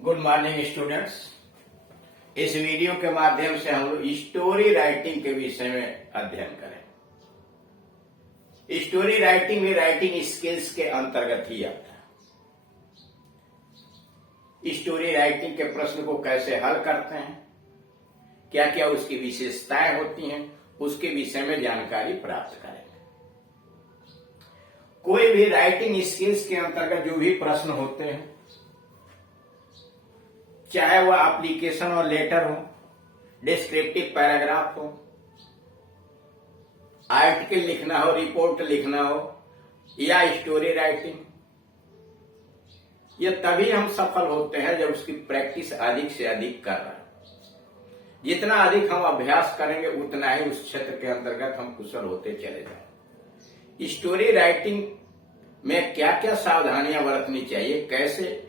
Good morning students. इस video के माध्यम से हम लोग स्टोरी राइटिंग के विषय में अध्ययन करें। स्टोरी राइटिंग भी राइटिंग स्किल्स के अंतर्गत ही आता है। स्टोरी राइटिंग के प्रश्न को कैसे हल करते हैं, क्या क्या उसकी विशेषताएं होती हैं, उसके विषय में जानकारी प्राप्त करेंगे। कोई भी राइटिंग स्किल्स के अंतर्गत जो भी प्रश्न होते हैं, चाहे वह एप्लीकेशन और लेटर हो, डिस्क्रिप्टिव पैराग्राफ हो, आर्टिकल लिखना हो, रिपोर्ट लिखना हो या स्टोरी राइटिंग, ये तभी हम सफल होते हैं जब उसकी प्रैक्टिस अधिक से अधिक कर रहे हैं। जितना अधिक हम अभ्यास करेंगे उतना ही उस क्षेत्र के अंतर्गत हम कुशल होते चले जाएंगे। स्टोरी राइटिंग में क्या क्या सावधानियां बरतनी चाहिए, कैसे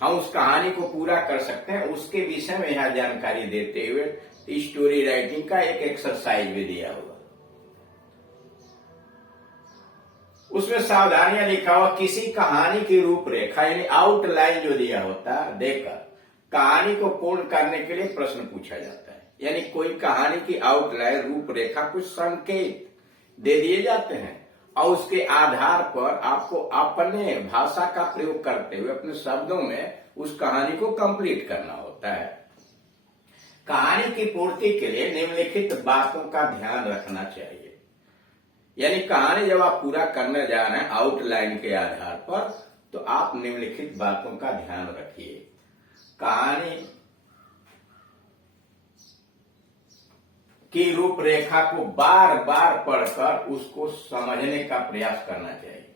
हम उस कहानी को पूरा कर सकते हैं, उसके विषय में यहां जानकारी देते हुए स्टोरी राइटिंग का एक एक्सरसाइज भी दिया हुआ। उसमें सावधानियां लिखा हुआ, किसी कहानी की रूपरेखा यानी आउटलाइन जो दिया होता है देकर कहानी को पूर्ण करने के लिए प्रश्न पूछा जाता है। यानी कोई कहानी की आउटलाइन रूपरेखा कुछ संकेत दे दिए जाते हैं और उसके आधार पर आपको अपने भाषा का प्रयोग करते हुए अपने शब्दों में उस कहानी को कंप्लीट करना होता है। कहानी की पूर्ति के लिए निम्नलिखित बातों का ध्यान रखना चाहिए। यानी कहानी जब आप पूरा करने जा रहे हैं आउटलाइन के आधार पर, तो आप निम्नलिखित बातों का ध्यान रखिए। कहानी की रूपरेखा को बार बार पढ़कर उसको समझने का प्रयास करना चाहिए।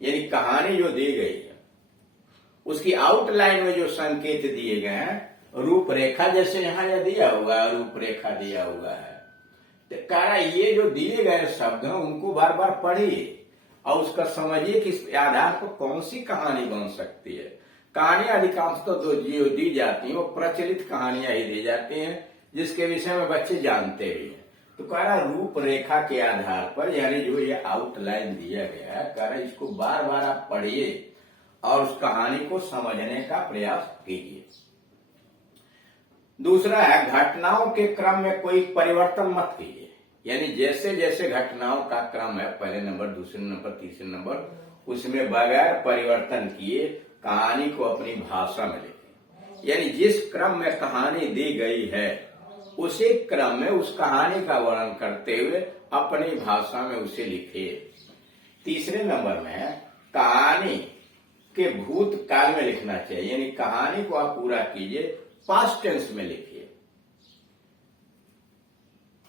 यानी कहानी जो दी गई है उसकी आउटलाइन में जो संकेत दिए गए हैं, रूपरेखा जैसे यहां यह दिया हुआ है, रूपरेखा दिया हुआ है, तो कह रहा है ये जो दिए गए शब्द हैं उनको बार बार पढ़िए और उसका समझिए कि इस आधार पर कौन सी कहानी बन सकती है। कहानियां अधिकांश तो जो दी जाती हैं वो प्रचलित कहानियां ही दी जाती हैं जिसके विषय में बच्चे जानते भी हैं। तो कह रहा रूपरेखा के आधार पर, यानी जो ये आउटलाइन दिया गया है, कह रहा इसको बार बार आप पढ़िए और उस कहानी को समझने का प्रयास कीजिए। दूसरा है, घटनाओं के क्रम में कोई परिवर्तन मत कीजिए। यानी जैसे जैसे घटनाओं का क्रम है, पहले नंबर, दूसरे नंबर, तीसरे नंबर, उसमें बगैर परिवर्तन किए कहानी को अपनी भाषा में लिखें। यानी जिस क्रम में कहानी दी गई है उसी क्रम में उस कहानी का वर्णन करते हुए अपनी भाषा में उसे लिखिए। तीसरे नंबर में कहानी के भूतकाल में लिखना चाहिए। यानी कहानी को आप पूरा कीजिए, पास्ट टेंस में लिखिए।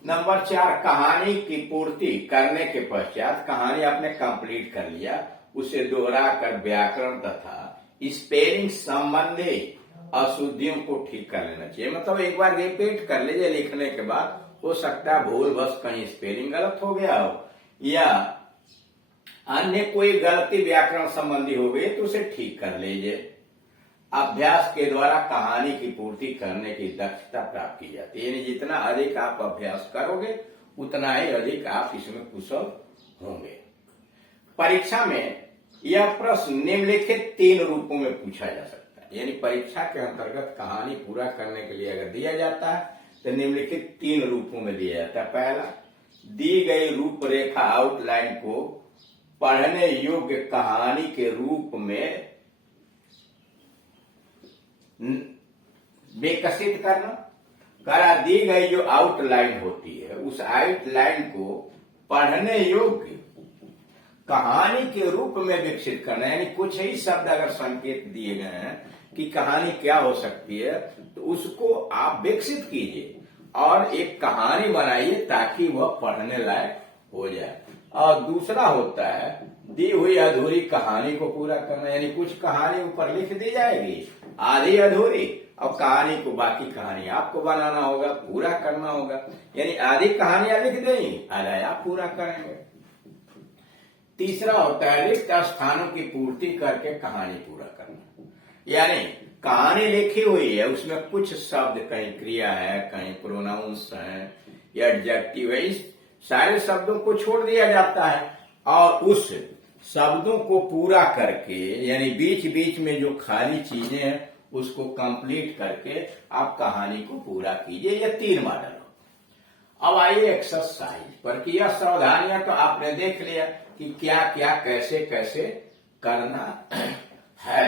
नंबर 4, कहानी की पूर्ति करने के पश्चात कहानी आपने कंप्लीट कर लिया, उसे दोहरा कर व्याकरण तथा स्पेलिंग संबंधी अशुद्धियों को ठीक कर लेना चाहिए। मतलब एक बार रिपीट कर लीजिए लिखने के बाद, हो सकता है भूल बस कहीं स्पेलिंग गलत हो गया हो या अन्य कोई गलती व्याकरण संबंधी हो गई तो उसे ठीक कर लीजिए। अभ्यास के द्वारा कहानी की पूर्ति करने की दक्षता प्राप्त की जाती है। यानी जितना अधिक आप अभ्यास करोगे उतना ही अधिक आप इसमें कुशल होंगे। परीक्षा में यह प्रश्न निम्नलिखित 3 रूपों में पूछा जा सकता है। यानी परीक्षा के अंतर्गत कहानी पूरा करने के लिए अगर दिया जाता है तो निम्नलिखित 3 रूपों में दिया जाता है। पहला, दी गई रूपरेखा आउटलाइन को पढ़ने योग्य कहानी के रूप में विकसित करना। करा दी गई जो आउटलाइन होती है उस आउटलाइन को पढ़ने योग्य कहानी के रूप में विकसित करना। यानी कुछ ही शब्द अगर संकेत दिए गए हैं कि कहानी क्या हो सकती है तो उसको आप विकसित कीजिए और एक कहानी बनाइए ताकि वह पढ़ने लायक हो जाए। और दूसरा होता है दी हुई अधूरी कहानी को पूरा करना। यानी कुछ कहानी ऊपर लिख दी जाएगी आधी अधूरी, और कहानी को, बाकी कहानी आपको बनाना होगा, पूरा करना होगा। यानी आधी कहानियां लिख देंगी, आधा आप पूरा करेंगे। तीसरा होता है रिक्त स्थानों की पूर्ति करके कहानी पूरा करना। यानी कहानी लिखी हुई है, उसमें कुछ शब्द, कहीं क्रिया है, कहीं प्रोनाउंस है या एडजेक्टिव है, इस सारे शब्दों को छोड़ दिया जाता है और उस शब्दों को पूरा करके, यानी बीच बीच में जो खाली चीजें हैं उसको कंप्लीट करके आप कहानी को पूरा कीजिए। ये 3 मॉडल हो। अब आइए एक्सरसाइज पर कि यह सावधानियां तो आपने देख लिया कि क्या क्या कैसे कैसे करना है।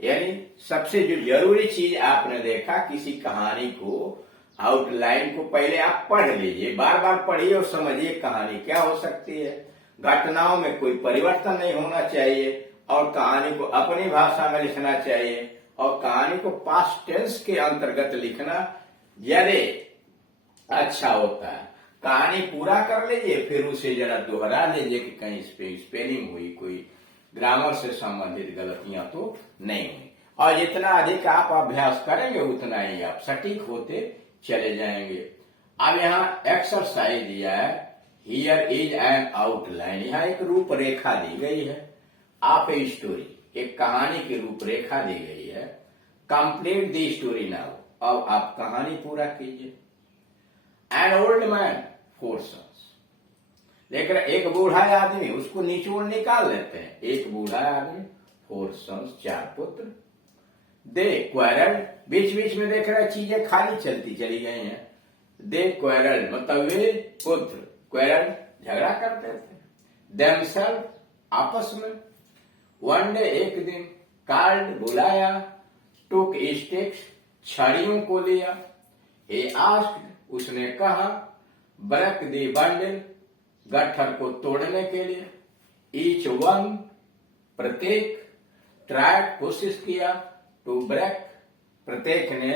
यानी सबसे जो जरूरी चीज आपने देखा, किसी कहानी को आउटलाइन को पहले आप पढ़ लीजिए, बार बार पढ़िए और समझिए कहानी क्या हो सकती है। घटनाओं में कोई परिवर्तन नहीं होना चाहिए और कहानी को अपनी भाषा में लिखना चाहिए और कहानी को पास्ट टेंस के अंतर्गत लिखना ज्यादा अच्छा होता है। कहानी पूरा कर लीजिए, फिर उसे जरा दोहरा लीजिए कि कहीं स्पेलिंग हुई, कोई ग्रामर से संबंधित गलतियां तो नहीं हुई। और जितना अधिक आप अभ्यास करेंगे उतना ही आप सटीक होते चले जाएंगे। अब यहाँ एक्सरसाइज दिया है, हियर इज एन आउटलाइन। यहाँ एक रूपरेखा दी गई है, आप ए स्टोरी, एक कहानी की रूपरेखा दी गई है। कंप्लीट दी स्टोरी नाउ, अब आप कहानी पूरा कीजिए। एन ओल्ड मैन 4 सन्स, लेकिन एक बूढ़ा आदमी, उसको निचोड़ निकाल लेते हैं। एक बूढ़ा आदमी 4 सन्स, 4 पुत्र। दे क्वेरल, बीच बीच में देख रहे चीजें खाली चलती चली गई हैं। दे क्वेरल मतलब वे पुत्र, क्वेरल झगड़ा करते थे। देमसेल्फ आपस में। वन डे एक दिन, कार्ड बुलाया, टुक स्टिक्स छड़ियों को लिया। ए आस्क्ड उसने कहा, ब्रेक दी बंडल गट्ठर को तोड़ने के लिए। ईच वन प्रत्येक, ट्राइड कोशिश किया, टू ब्रेक प्रत्येक ने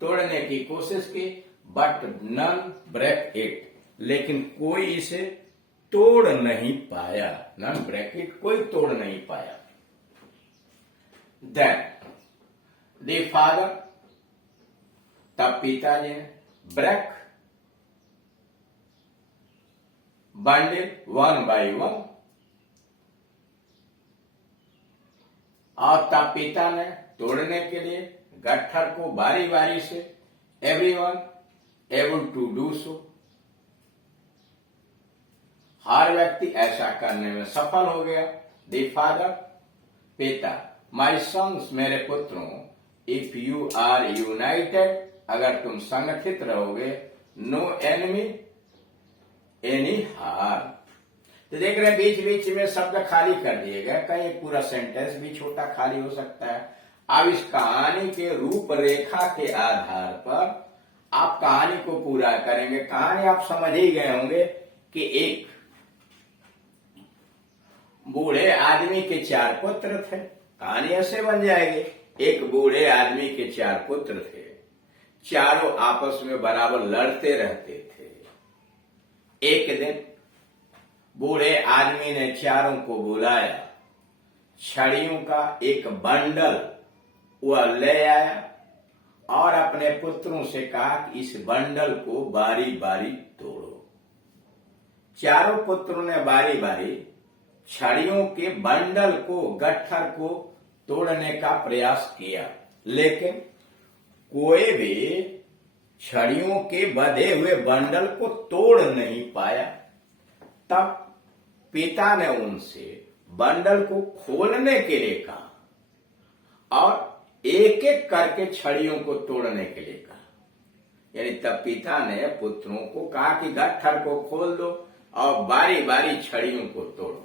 तोड़ने की कोशिश की, बट नन ब्रेक इट लेकिन कोई इसे तोड़ नहीं पाया। नन ब्रेक इट कोई तोड़ नहीं पाया। देन द फादर तब पिताजी ने break bundle one by one, और तब पिता ने तोड़ने के लिए गट्ठर को बारी बारी से। Everyone able to do so, हर व्यक्ति ऐसा करने में सफल हो गया। द फादर पिता, माय सन्स मेरे पुत्रों, इफ यू आर यूनाइटेड अगर तुम संगठित रहोगे, नो एनिमी एनी हार्म। तो देख रहे हैं बीच बीच में शब्द खाली कर दिए गए, कहीं पूरा सेंटेंस भी छोटा खाली हो सकता है। अब इस कहानी के रूपरेखा के आधार पर आप कहानी को पूरा करेंगे। कहानी आप समझ ही गए होंगे कि एक बूढ़े आदमी के 4 पुत्र थे। कहानी ऐसे बन जाएगी, एक बूढ़े आदमी के 4 पुत्र थे, चारों आपस में बराबर लड़ते रहते थे। एक दिन बूढ़े आदमी ने चारों को बुलाया, छड़ियों का एक बंडल वह ले आया और अपने पुत्रों से कहा कि इस बंडल को बारी बारी तोड़ो। चारों पुत्रों ने बारी बारी छड़ियों के बंडल को, गट्ठर को तोड़ने का प्रयास किया, लेकिन कोई भी छड़ियों के बंधे हुए बंडल को तोड़ नहीं पाया। तब पिता ने उनसे बंडल को खोलने के लिए कहा और एक एक करके छड़ियों को तोड़ने के लिए कहा। यानी तब पिता ने पुत्रों को कहा कि गट्ठर को खोल दो और बारी बारी छड़ियों को तोड़ो।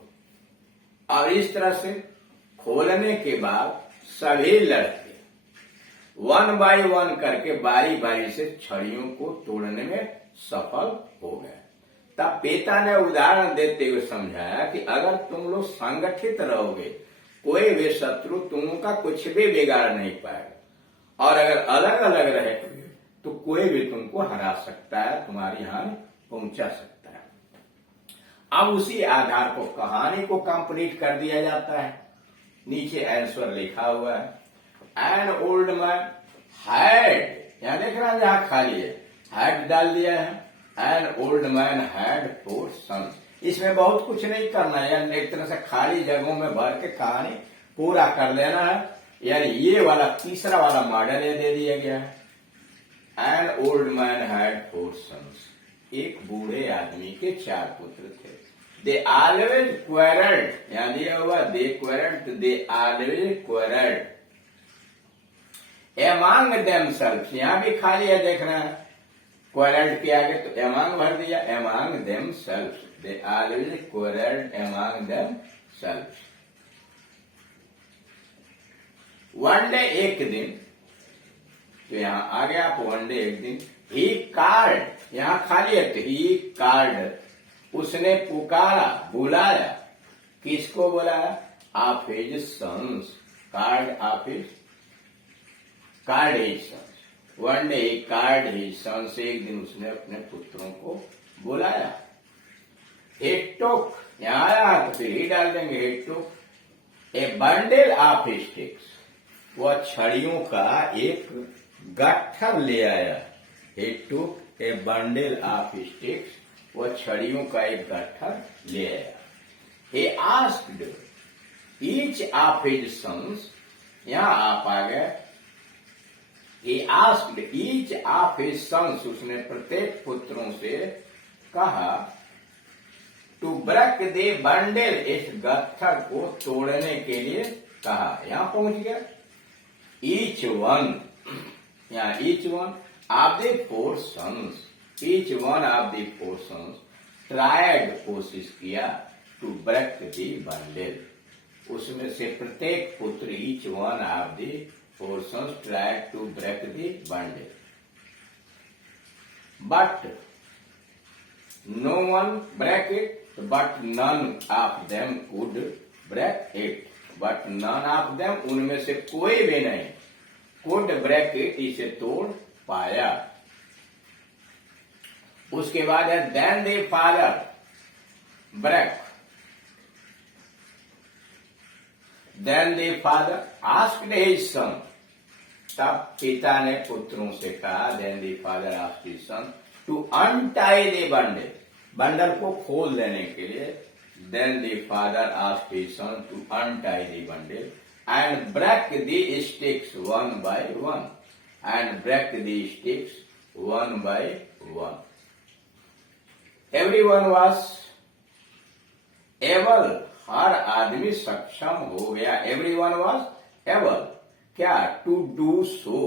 और इस तरह से खोलने के बाद सभी लड़के 1 बाय 1 करके बारी बारी से छड़ियों को तोड़ने में सफल हो गए। तब पिता ने उदाहरण देते हुए समझाया कि अगर तुम लोग संगठित रहोगे, कोई भी शत्रु तुमों का कुछ भी बिगाड़ नहीं पाएगा, और अगर अलग अलग रहे तो कोई भी तुमको हरा सकता है, तुम्हारी हानि पहुंचा सकता है। अब उसी आधार को कहानी को कंप्लीट कर दिया जाता है। नीचे आंसर लिखा हुआ है। एन ओल्ड मैन हैड, यहां देख रहा है जहां खाली है, हैड डाल दिया है। An old man had 4 sons. इसमें बहुत कुछ नहीं करना है, यानी एक तरह से खाली जगहों में भर के कहानी पूरा कर लेना है। यानी ये वाला तीसरा वाला मॉडल ये दे दिया गया है। An old man had 4 sons, एक बूढ़े आदमी के 4 पुत्र थे। दे ऑलवेज क्वेरल्ड, यहां दिया हुआ दे क्वेरल्ड, दे ऑलवेज क्वेरल्ड। एमांग देमसेल्व्स, यहां भी खाली है, देख रहे हैं क्वारल्ड के आगे तो एमांग भर दिया, among themselves, they always quarrelled among themselves. One day, एक दिन, तो यहां आ गया आप वन डे एक दिन। ही कार्ड, यहां खाली है तो ही कार्ड, उसने पुकारा, बुलाया, किसको बुलाया? Of his sons, called of his, called his sons. One day he called his sons, एक दिन उसने अपने पुत्रों को बुलाया। he took, यहां आया तो फिर ही डाल देंगे, he took a bundle of sticks, वह छड़ियों का एक गट्ठर ले आया। he took a bundle of sticks, वह छड़ियों का एक गट्ठर ले आया। he asked each of his sons, यहां आप आ गए, he asked each of his sons, उसने प्रत्येक पुत्रों से कहा, टू ब्रेक दे बंडल, इस गट्ठर को तोड़ने के लिए कहा। यहां पहुंच गया। ईच वन, यहां each one of the four sons, each one of the four sons tried, कोशिश किया, टू ब्रेक द बंडल, उसमें से प्रत्येक पुत्र, each one of the four sons tried to break the bundle, but no one break it, but none of them could break it, but none of them, उनमें से कोई भी नहीं, could break it, इसे तोड़ पाया। उसके बाद है then the father break, then the father asked his son, तब पिता ने पुत्रों से कहा, then the father asked his son to untie the bundle, bundle को खोल देने के लिए। Then the father asked his son to untie the bundle and break the sticks one by one, and break the sticks one by one. Everyone was able, हर आदमी सक्षम हो गया। एवरीवन वाज एबल, क्या? टू डू सो,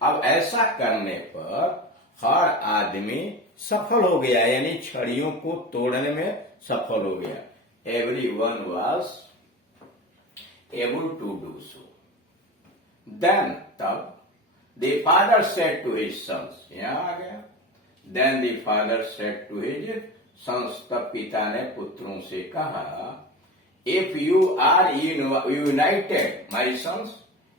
अब ऐसा करने पर हर आदमी सफल हो गया, यानी छड़ियों को तोड़ने में सफल हो गया। Everyone was able to do so. Then, तब, the father said to his sons, यहां आ गया, then the father said to his sons, तब पिता ने पुत्रों से कहा, if you are united my sons,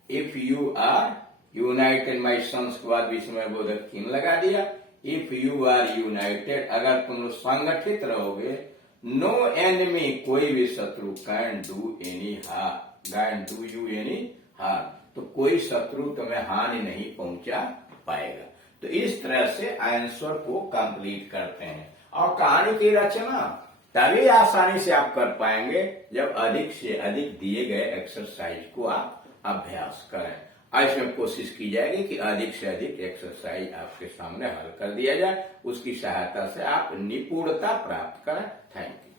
if you are united my sons के बाद विस्मय बोधक चिन्ह लगा दिया। इफ यू आर यूनाइटेड, अगर तुम लोग संगठित रहोगे, नो एनिमी, कोई भी शत्रु, can do any harm, can do you any harm, तो कोई शत्रु तुम्हें हानि नहीं पहुंचा पाएगा। तो इस तरह से आंसर को कंप्लीट करते हैं, और कहानी की रचना तभी आसानी से आप कर पाएंगे जब अधिक से अधिक दिए गए एक्सरसाइज को आप अभ्यास करें। इसमें कोशिश की जाएगी कि अधिक से अधिक एक्सरसाइज आपके सामने हल कर दिया जाए, उसकी सहायता से आप निपुणता प्राप्त करें। Thank you.